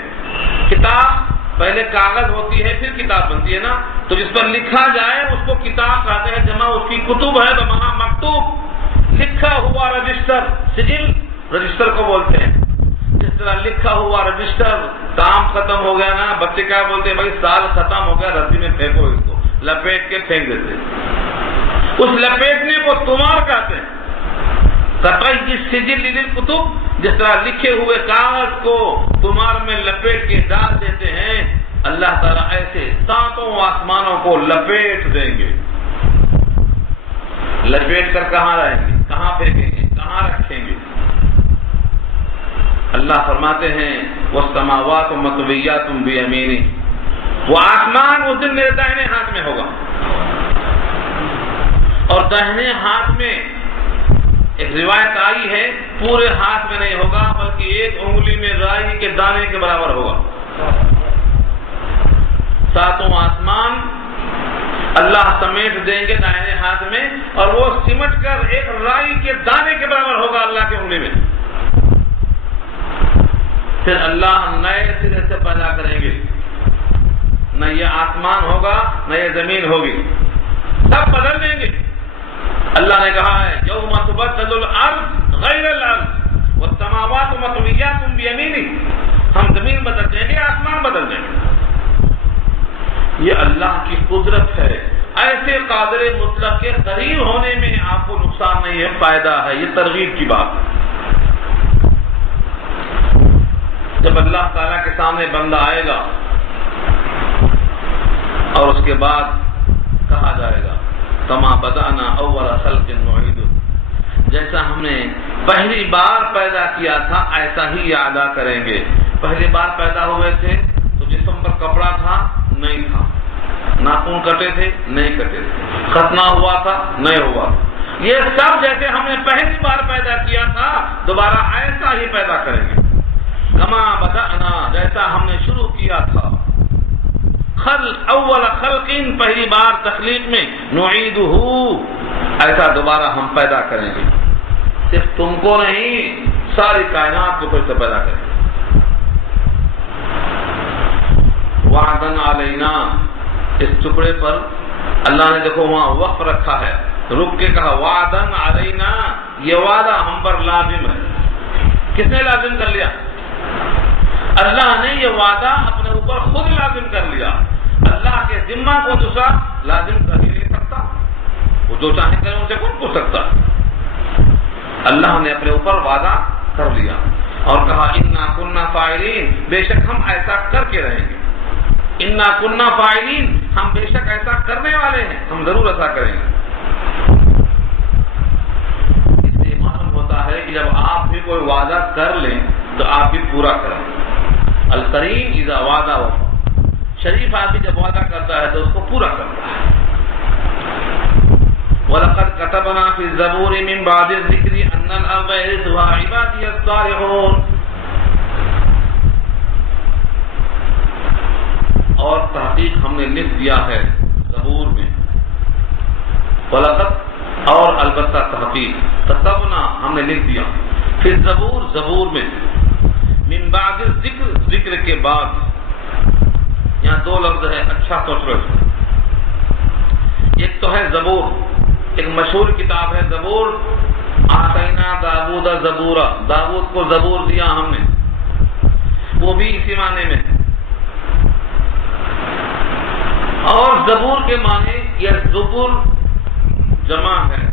کتاب پہلے کاغذ ہوتی ہے پھر کتاب بنتی ہے نا، تو جس پر لکھا جائے اس کو کتاب کہتے ہیں، جمع اس کی کتب ہے بمانا مکتوب، لکھا ہوا رجسٹر، سجل رجسٹر کو بولتے ہیں۔ جس طرح لکھا ہوا رجسٹر، کام ختم ہو گیا نا، بچے کیا بولتے ہیں؟ بھائی سال ختم ہو گیا، رسی میں پھینکو، اس کو لپیٹ کے پھینک دیتے ہیں۔ اس لپیٹنے کو تمار کہتے ہیں۔ قطعی سجل للکتب، جس طرح لکھے ہوئے کاغذ کو تمار میں لپیٹ کے ڈال دیتے ہیں، اللہ تعالیٰ ایسے ساتوں آسمانوں کو لپیٹ دیں گے۔ لپیٹ کر کہاں رہیں گے؟ کہاں پھینکیں گے؟ کہاں رکھیں گے؟ اللہ فرماتے ہیں وَالسَّمَاوَاتُ مَطْوِيَّاتٌ بِيَمِينِهِ، وہ آسمان اس دن میرے داہنے ہاتھ میں ہوگا، اور داہنے ہاتھ میں ایک روایت آئی ہے پورے ہاتھ میں نہیں ہوگا بلکہ ایک انگلی میں رائی کے دانے کے برابر ہوگا۔ ساتوں آسمان اللہ سمیٹ دیں گے دائنے ہاتھ میں، اور وہ سمٹ کر ایک رائی کے دانے کے برابر ہوگا اللہ کی انگلی میں۔ پھر اللہ نئے سرے سے پیدا کریں گے، نہ یہ آسمان ہوگا نہ یہ زمین ہوگی، سب بدل دیں گے۔ اللہ نے کہا ہے یوم تبدل الارض غیر الارض والسماوات مطویات بیمینہ، ہم زمین بدل دیں گے، آسمان بدل دیں گے۔ یہ اللہ کی قدرت ہے۔ ایسے قادر مطلق کے قریب ہونے میں آپ کو نقصان نہیں ہے، فائدہ ہے۔ یہ ترغیب کی بات ہے۔ جب اللہ تعالیٰ کے سامنے بندہ آئے گا اور اس کے بعد کہا جائے گا کما بدأنا اول خلق نعید، جیسا ہم نے پہلی بار پیدا کیا تھا ایسا ہی ادا کریں گے۔ پہلی بار پیدا ہوئے تھے تو جسم پر کپڑا تھا؟ نہیں تھا۔ ناخن کٹے تھے؟ نہیں کٹے تھے۔ ختنہ ہوا تھا؟ نہیں ہوا۔ یہ سب جیسے ہم نے پہلی بار پیدا کیا تھا دوبارہ ایسا ہی پیدا کریں گے۔ کما بدأنا، جیسا ہم نے شروع کیا تھا، اول خلق، پہلی بار تخلیق میں، نعیدہ، ایسا دوبارہ ہم پیدا کریں گے۔ صرف تم کو نہیں، ساری کائنات کو پھر سے پیدا کریں گے۔ وعدن علینا، اس ٹکڑے پر اللہ نے دیکھو وہاں وقف رکھا ہے، رک کے کہا وعدن علینا، یہ وعدہ ہم پر لازم ہے۔ کس نے لازم کر لیا؟ اللہ نے یہ وعدہ اپنے اوپر خود لازم کر لیا۔ اللہ کے ذمہ کو دوسرا لازم کر ہی نہیں سکتا، وہ جو چاہے کرے ان سے کون پوچھ سکتا۔ اللہ نے اپنے اوپر وعدہ کر لیا اور کہا انا کنا فاعلین، بے شک ہم ایسا کر کے رہیں گے۔ انا کنا فاعلین، ہم بے شک ایسا کرنے والے ہیں، ہم ضرور ایسا کریں گے۔ اس سے معلوم ہوتا ہے کہ جب آپ بھی کوئی وعدہ کر لیں تو آپ بھی پورا کریں۔ الکریم اذا وعدہ وفا، شریف آدمی جب وعدہ کرتا ہے تو اس کو پورا کرتا ہے۔ وَلَقَدْ كَتَبْنَا فِي الزَّبُورِ مِن بَعْدِ الذِّكْرِ أَنَّ الْأَرْضَ يَرِثُهَا عِبَادِيَ الصَّالِحُونَ، اور تحقیق ہم نے لکھ دیا ہے زبور میں، وَلَقَدْ، اور البتہ تحقیق، كَتَبْنَا ہم نے لکھ دیا، فِي الزَّبُور، زبور میں، من بعد الذکر، ذکر کے بعد، یہاں دو لفظ ہے، اچھا سوچ لو۔ ایک تو ہے زبور، ایک مشہور کتاب ہے زبور، آتینا داؤد زبورا، داؤد کو زبور دیا ہم نے، وہ بھی اسی معنی میں۔ اور زبور کے معنی یہ زبور جمع ہے،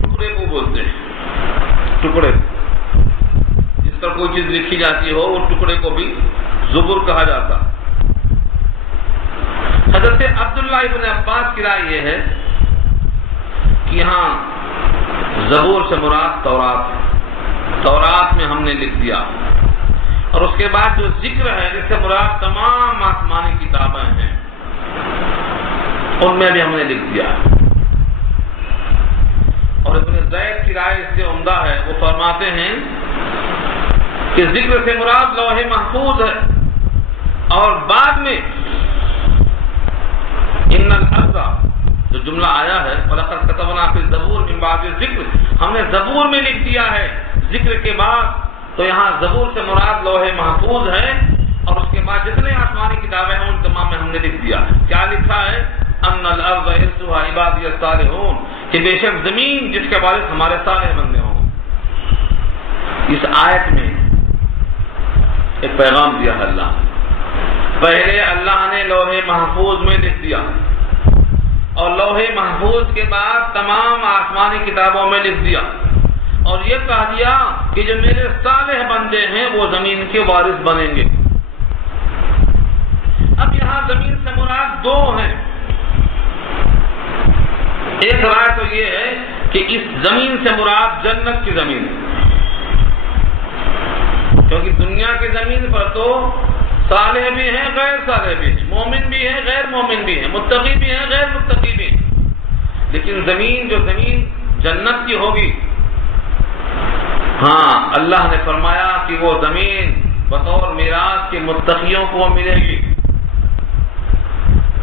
ٹکڑے کو بولتے ہیں، ٹکڑے، جس پر کوئی چیز لکھی جاتی ہو وہ ٹکڑے کو بھی زبور کہا جاتا۔ حضرت عبداللہ ابن عباس کی رائے یہ ہے کہ یہاں زبور سے مراد تورات، تورات میں ہم نے لکھ دیا، اور اس کے بعد جو ذکر ہے جس سے مراد تمام آسمانی کتابیں ہیں ان میں بھی ہم نے لکھ دیا۔ اور ابن زید کی رائے اس سے عمدہ ہے، وہ فرماتے ہیں کہ ذکر سے مراد لوح محفوظ ہے، اور بعد میں ان الارض جو جملہ آیا ہے وَلَقَدْ كَتَبْنَا فِي الزَّبُورِ مِن بَعْدِ الذِّكْرِ، ہم نے زبور میں لکھ دیا ہے ذکر کے بعد. تو یہاں زبور سے مراد لوح محفوظ ہے، اور اس کے بعد جتنے آسمانی کتابیں ہیں ان تمام میں ہم نے لکھ دیا. کیا لکھا ہے؟ ان الارض يرثها عبادي الصالحون، کہ بے شک زمین جس کے وارث ہمارے صالح بندے ہوں. اس آیت میں ایک پیغام دیا ہے اللہ. پہلے اللہ نے لوح محفوظ میں لکھ دیا، اور لوح محفوظ کے بعد تمام آسمانی کتابوں میں لکھ دیا، اور یہ کہہ دیا کہ جو میرے صالح بندے ہیں وہ زمین کے وارث بنیں گے. اب یہاں زمین سے مراد دو ہیں. ایک رائے تو یہ ہے کہ اس زمین سے مراد جنت کی زمین، کیونکہ دنیا کی زمین پر تو صالح بھی ہیں غیر صالح بھی ہیں، مومن بھی ہیں غیر مومن بھی ہیں، متقی بھی ہیں غیر متقی بھی ہیں. لیکن زمین جو زمین جنت کی ہوگی، ہاں اللہ نے فرمایا کہ وہ زمین بطور میراث کے متقیوں کو ملے گی.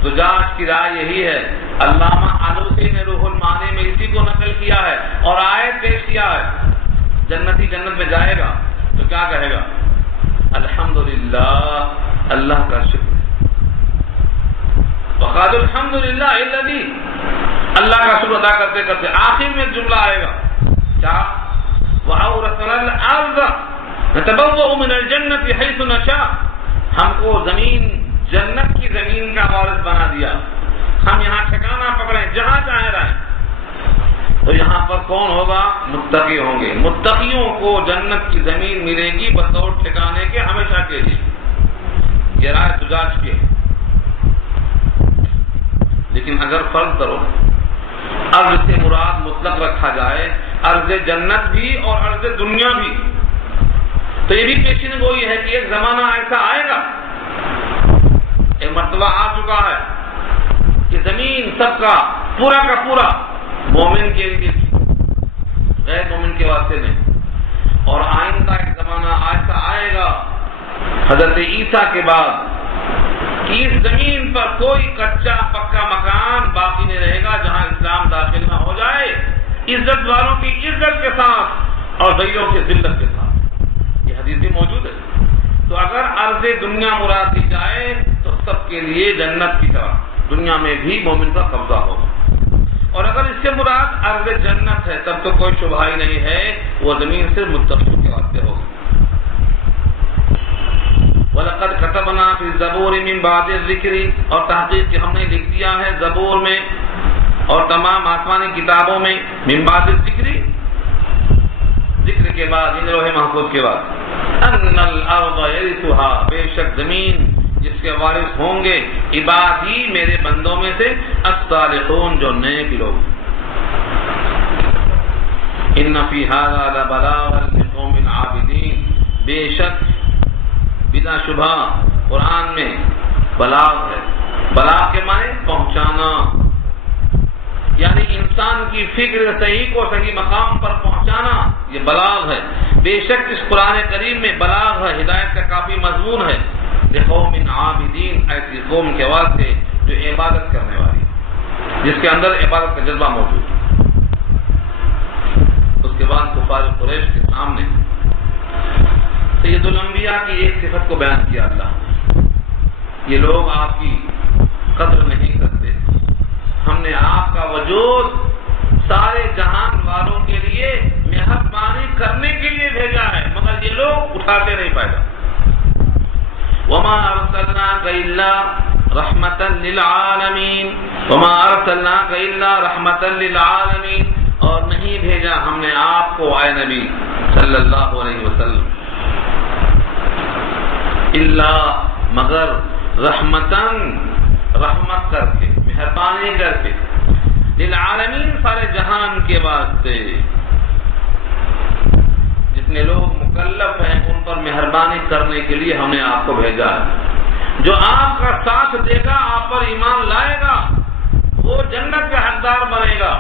زجاج کی رائے یہی ہے. علامہ آلوسی نے روح المعانی میں اسی کو نقل کیا ہے اور آیت پیش کیا ہے. جنتی جنت میں جائے گا تو کیا کہے گا؟ الحمدللہ، اللہ کا شکر. وقال الحمدللہ الذی، اللہ کا شکر ادا کرتے کرتے آخر میں جملہ آئے گا کیا؟ وَأَوْرَثَنَا الْأَرْضَ نَتَبَوَّأُ مِنَ الْجَنَّةِ حَيْثُ نَشَاءُ، ہم کو زمین جنت کی زمین کا وارث بنا دیا، ہم یہاں ٹھکانہ پکڑیں جہاں چاہیں رہیں. تو یہاں پر کون ہوگا؟ متقی ہوں گے. متقیوں کو جنت کی زمین ملے گی بطور ٹھکانے کے ہمیشہ کے لیے. یہ رائے زجاج کی ہے. لیکن اگر فرض کرو ارض سے مراد مطلق رکھا جائے، ارض جنت بھی اور ارض دنیا بھی، تو یہ بھی پیشین گوئی ہے کہ ایک زمانہ ایسا آئے گا، ایک مرتبہ آ چکا ہے کہ زمین سب کا پورا مومن کے لیے، غیر مومن کے واسطے نہیں. اور آئندہ ایک زمانہ ایسا آئے گا حضرت عیسیٰ کے بعد کہ اس زمین پر کوئی کچا پکا مکان باقی نہیں رہے گا جہاں اسلام داخل نہ ہو جائے، عزت والوں کی عزت کے ساتھ اور ذلیلوں کی ذلت کے ساتھ. یہ حدیث بھی موجود ہے. تو اگر ارض دنیا مراد دی جائے تو سب کے لیے جنت کی طرح دنیا میں بھی مومن کا قبضہ ہوگا. اور اگر اس سے مراد ارض جنت ہے تب تو کوئی شبہ ہی نہیں ہے، وہ زمین سے متقیوں کے واسطے ہوگی. وَلَقَدْ كَتَبْنَا فِي الزَّبُورِ مِن بَعْدِ الذِّكْرِ، اور تحقیق کہ ہم نے لکھ دیا ہے زبور میں اور تمام آسمانی کتابوں میں، من بعد الذکر، ذکر کے بعد، ان لوح محفوظ کے بعد، ان الارض یرثها، بے شک زمین جس کے وارث ہوں گے عبادی، میرے بندوں میں سے، الصالحون، جو نیک لوگ. ان فی ھذا لبلاغا لقوم عابدین، بے شک بلا شبہ قرآن میں بلاغ ہے. بلاغ کے معنی پہنچانا، یعنی انسان کی فکر صحیح کو صحیح مقام پر پہنچانا، یہ بلاغ ہے. بے شک اس قرآن کریم میں بلاغ ہے، ہدایت کا کافی مضمون ہے. لقوم عابدین، ایسی قوم کے واسطے جو عبادت کرنے والی، جس کے اندر عبادت کا جذبہ موجود ہے. اس کے بعد کفار قریش کے سامنے سید الانبیاء کی ایک صفت کو بیان کیا اللہ نے. یہ لوگ آپ کی قدر نہیں کرتے، ہم نے آپ کا وجود سارے جہان والوں کے لیے مہربانی کرنے کے لیے بھیجا ہے، مگر یہ لوگ اٹھاتے نہیں پائے گا. وما ارسلناک الا رحمتا للعالمین، وما ارسلناک الا رحمتا للعالمین، اور نہیں بھیجا ہم نے آپ کو اے نبی صلی اللہ علیہ وسلم الا مگر رحمتن، رحمت کر کے، مہربانی کر کے، للعالمین، سارے جہان کے واسطے. جتنے لوگ مکلف ہیں ان پر مہربانی کرنے کے لیے ہم نے آپ کو بھیجا ہے. جو آپ کا ساتھ دے گا، آپ پر ایمان لائے گا، وہ جنت کا حقدار بنے گا،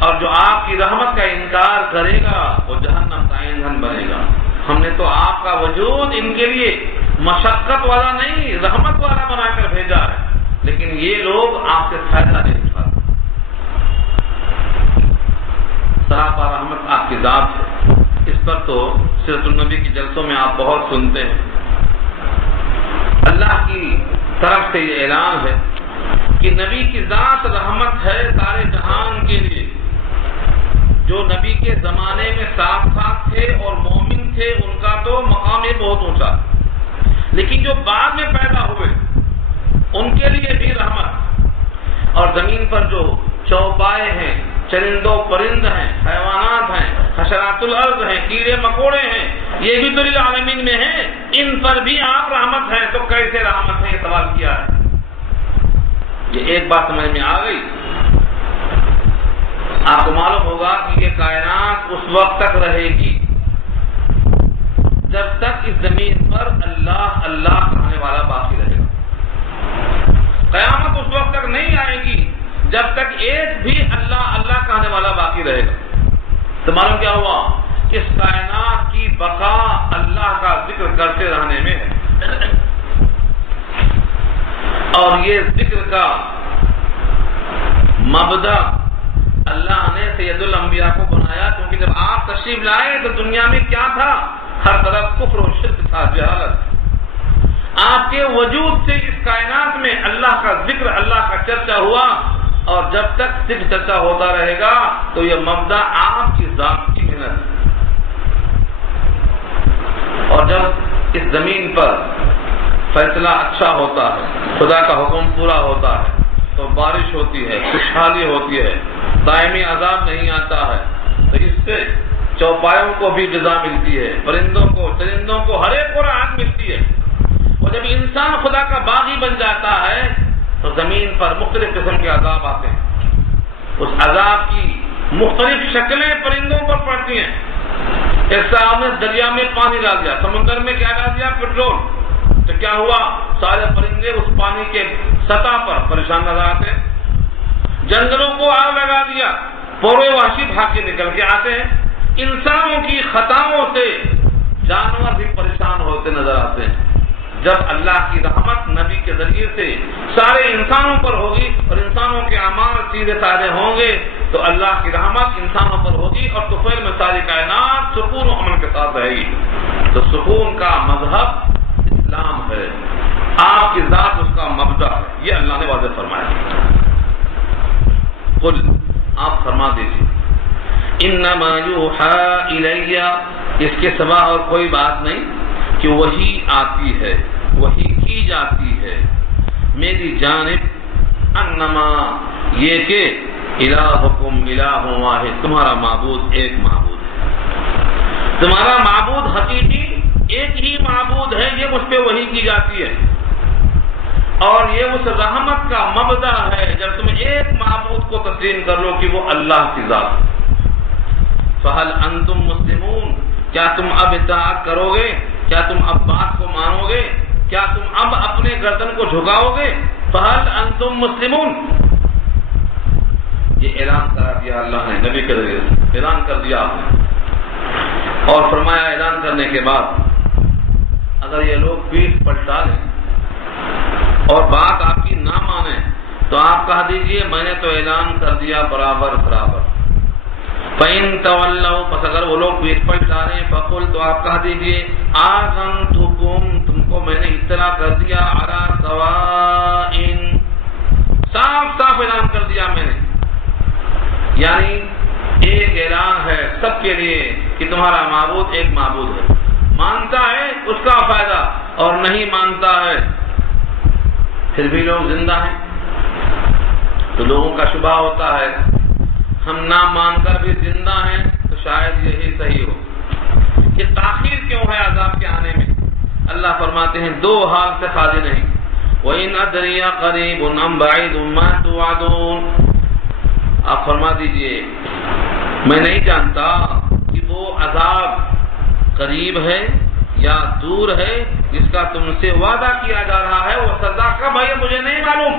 اور جو آپ کی رحمت کا انکار کرے گا وہ جہنم کا ایندھن بنے گا. ہم نے تو آپ کا وجود ان کے لیے مشقت والا نہیں، رحمت والا بنا کر بھیجا ہے، لیکن یہ لوگ آپ سے فائدہ نہیں اٹھاتے۔ سراپا رحمت آپ کی ذات ہے، اس پر تو سیرت النبی کی جلسوں میں آپ بہت سنتے ہیں۔ اللہ کی طرف سے یہ اعلان ہے کہ نبی کی ذات رحمت ہے سارے جہان کے لیے۔ جو نبی کے زمانے میں ساتھ ساتھ تھے اور مومن تھے ان کا تو مقام بہت اونچا، لیکن جو بعد میں پیدا ہوئے ان کے لیے بھی رحمت۔ اور زمین پر جو چوپائے ہیں، چرندوں پرند ہیں، حیوانات ہیں، حشرات الارض ہیں، کیڑے مکوڑے ہیں، یہ بھی تو للعالمین میں ہیں، ان پر بھی آپ رحمت ہیں۔ تو کیسے رحمت ہے، یہ سوال کیا ہے۔ یہ ایک بات سمجھ میں آ گئی۔ آپ کو معلوم ہوگا کہ یہ کائنات اس وقت تک رہے گی جب تک اس زمین پر اللہ اللہ کہنے والا باقی رہے گا۔ قیامت اس وقت تک نہیں آئے گی جب تک ایک بھی اللہ اللہ کہنے والا باقی رہے گا۔ تو معلوم کیا ہوا، اس کائنات کی بقا اللہ کا ذکر کرتے رہنے میں ہے۔ اور یہ ذکر کا مبدا اللہ نے سید الانبیاء کو بنایا، کیونکہ جب آپ تشریف لائے تو دنیا میں کیا تھا؟ ہر طرف کفر و شرک تھا، جہالت۔ آپ کے وجود سے اس کائنات میں اللہ کا ذکر، اللہ کا چرچا ہوا، اور جب تک صرف چرچا ہوتا رہے گا تو یہ مبدا آپ کی ذات کی محنت ہے۔ اور جب اس زمین پر فیصلہ اچھا ہوتا ہے، خدا کا حکم پورا ہوتا ہے، تو بارش ہوتی ہے، خوشحالی ہوتی ہے، دائمی عذاب نہیں آتا ہے، تو اس سے چوپایوں کو بھی غذا ملتی ہے، پرندوں کو، چرندوں کو، ہر ایک کو راحت ملتی ہے۔ اور جب انسان خدا کا باغی بن جاتا ہے تو زمین پر مختلف قسم کے عذاب آتے ہیں۔ اس عذاب کی مختلف شکلیں پرندوں پر پڑتی ہیں۔ ایک صاحب نے دریا میں پانی ڈال دیا، سمندر میں کیا ڈال دیا؟ پیٹرول۔ تو کیا ہوا؟ سارے پرندے اس پانی کے سطح پر پریشان نظر آتے ہیں۔ جنگلوں کو آگ لگا دیا، پورے وحشی بھاگ کے نکل کے آتے ہیں۔ انسانوں کی خطاؤں سے جانور بھی پریشان ہوتے نظر آتے ہیں۔ جب اللہ کی رحمت نبی کے ذریعے سے سارے انسانوں پر ہوگی اور انسانوں کے اعمال سیدھے سادے ہوں گے تو اللہ کی رحمت انسانوں پر ہوگی، اور طفیل میں ساری کائنات سکون و امن کے ساتھ رہے گی۔ تو سکون کا مذہب اسلام ہے، آپ کی ذات اس کا مبدا ہے، یہ اللہ نے واضح فرمایا۔ قل، آپ فرما دیجیے، انما یوحی الی، اس کے سوا اور کوئی بات نہیں کہ وحی آتی ہے، وحی کی جاتی ہے میری جانب، انما یہ کہ الہکم الہ واحد، تمہارا معبود ایک معبود ہے، تمہارا معبود حقیقی ایک ہی معبود ہے، یہ مجھ پہ وحی کی جاتی ہے۔ اور یہ اس رحمت کا مبدا ہے جب تم ایک معبود کو تسلیم کر لو کہ وہ اللہ کی ذات ہے۔ فہل انتم مسلمون، کیا تم اب اطاعت کرو گے؟ کیا تم اب بات کو مانو گے؟ کیا تم اب اپنے گردن کو جھکاؤ گے؟ فہل انتم مسلمون، یہ اعلان کرا دیا اللہ نے نبی کے ذریعے سے، اعلان کر دیا آپ نے، اور فرمایا اعلان کرنے کے بعد اگر یہ لوگ پیٹھ پلٹا لیں اور بات آپ کی نہ مانیں تو آپ کہہ دیجئے میں نے تو اعلان کر دیا برابر برابر۔ فَإِن تَوَلَّوْا، پس اگر وہ لوگ پیٹ پلٹا رہے ہیں، فَقُلْ، تو آپ کہہ دیجئے آذَنْتُكُمْ، تم کو میں نے اطلاع کر دیا، عَلَىٰ سَوَاءٍ، صاف صاف اعلان کر دیا میں نے، یعنی ایک اعلان ہے سب کے لیے کہ تمہارا معبود ایک معبود ہے، مانتا ہے اس کا فائدہ اور نہیں مانتا ہے پھر بھی لوگ زندہ ہیں۔ تو لوگوں کا شبہ ہوتا ہے ہم نہ مان کر بھی زندہ ہیں، تو شاید یہی صحیح ہو کہ تاخیر کیوں ہے عذاب کے آنے میں۔ اللہ فرماتے ہیں دو حال سے خالی نہیں، وَإِنْ أَدْرِيَ قَرِيبٌ أَمْ بَعِيدٌ مَا تُوعَدُونَ، آپ فرما دیجئے میں نہیں جانتا کہ وہ عذاب قریب ہے یا دور ہے جس کا تم سے وعدہ کیا جا رہا ہے، وہ سزا کب ہے مجھے نہیں معلوم،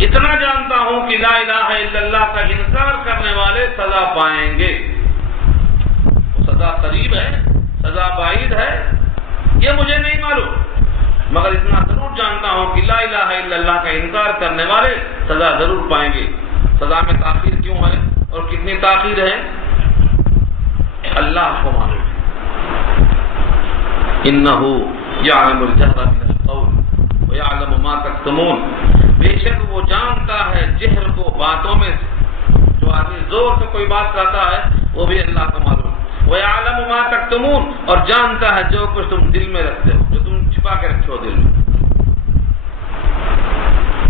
اتنا جانتا ہوں کہ لا الہ الا اللہ کا انکار کرنے والے سزا پائیں گے۔ سزا قریب ہے، سزا بعید ہے، یہ مجھے نہیں معلوم، مگر اتنا ضرور جانتا ہوں کہ لا الہ الا اللہ کا انکار کرنے والے سزا ضرور پائیں گے۔ سزا میں تاخیر کیوں ہے اور کتنی تاخیر ہے؟ اللہ کو معلوم ہے۔ انہ یعلم الجہر من القول ویعلم ما تکتمون، بے شک وہ جانتا ہے جہر کو باتوں میں سے، جو آدمی زور سے کوئی بات کہتا ہے وہ بھی اللہ کو معلوم ہے۔ ویعلم ما تکتمون، اور جانتا ہے جو کچھ تم دل میں رکھتے ہو، جو تم چھپا کے رکھتے ہو دل میں۔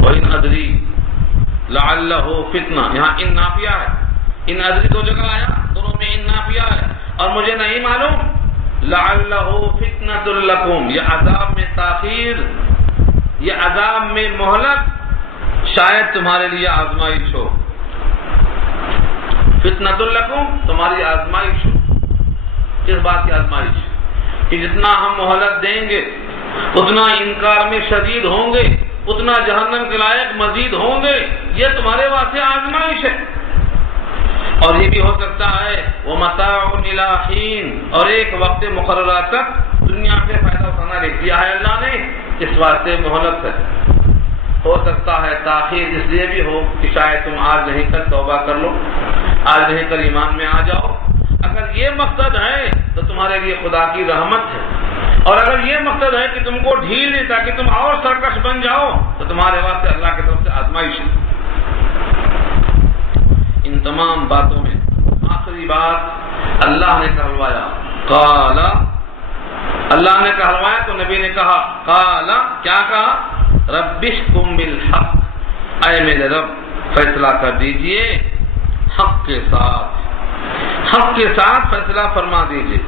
وَإِنْ أَدْرِي لَعَلَّهُ فِتْنَةٌ، یہاں ان نافیہ ہے، ان ادری دو جگہ آیا، دونوں میں ان نافیہ ہے، اور مجھے نہیں معلوم لَعَلَّهُ فِتْنَةٌ لَكُمْ، یہ عذاب میں تاخیر، یہ عذاب میں مہلت شاید تمہارے لیے آزمائش ہو۔ فتنۃ لکم، تمہاری آزمائش ہو۔ کس بات کی آزمائش؟ کہ جتنا ہم مہلت دیں گے اتنا انکار میں شدید ہوں گے، اتنا جہنم کے لائق مزید ہوں گے، یہ تمہارے واسطے آزمائش ہے۔ اور یہ بھی ہو سکتا ہے وَمَتَاعٌ إِلَىٰ حِينٍ، اور ایک وقت مقررہ تک دنیا سے فائدہ اٹھانا لکھ دیا ہے اللہ نے، اس واسطے مہلت ہے۔ ہو سکتا ہے تاخیر اس لیے بھی ہو کہ شاید تم آج نہیں کل توبہ کر لو، آج نہیں کل ایمان میں آ جاؤ۔ اگر یہ مقصد ہے تو تمہارے لیے خدا کی رحمت ہے، اور اگر یہ مقصد ہے کہ تم کو ڈھیل دے تاکہ تم اور سرکش بن جاؤ تو تمہارے واسطے اللہ کی طرف سے آزمائش ہے۔ ان تمام باتوں میں آخری بات اللہ نے کہلوایا، قال، اللہ نے کہلوایا تو نبی نے کہا، قال، کیا کہا؟ رب احکم بالحق، اے میرے رب فیصلہ کر دیجئے حق کے ساتھ، حق کے ساتھ فیصلہ فرما دیجئے۔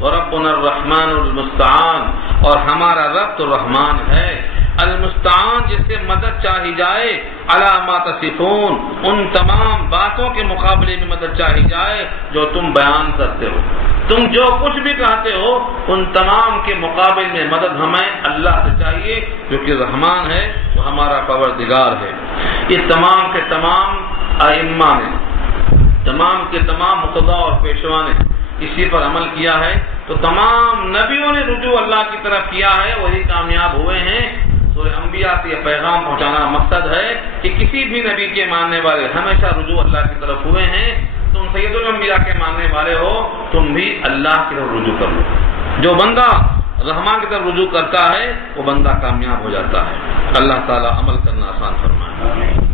وَرَبُّنَا الرَّحْمَنُ الْمُسْتَعَانُ، اور ہمارا رب تو رحمان ہے، المستعان جس سے مدد چاہی جائے، عَلَىٰ مَا تَصِفُونَ، ان تمام باتوں کے مقابلے میں مدد چاہی جائے جو تم بیان کرتے ہو۔ تم جو کچھ بھی کہتے ہو ان تمام کے مقابل میں مدد ہمیں اللہ سے چاہیے جو کہ رحمان ہے، وہ ہمارا پروردگار ہے۔ یہ تمام کے تمام ائمہ نے، تمام کے تمام مقتدیٰ اور پیشوا نے اسی پر عمل کیا ہے، تو تمام نبیوں نے رجوع اللہ کی طرف کیا ہے، وہی کامیاب ہوئے ہیں۔ سورہ انبیاء سے یہ پیغام پہنچانا مقصد ہے کہ کسی بھی نبی کے ماننے والے ہمیشہ رجوع اللہ کی طرف ہوئے ہیں۔ تم سید الانبیاء کے ماننے والے ہو، تم بھی اللہ کی طرف رجوع کرو۔ جو بندہ رحمان کی طرف رجوع کرتا ہے وہ بندہ کامیاب ہو جاتا ہے۔ اللہ تعالی عمل کرنا آسان فرمائے۔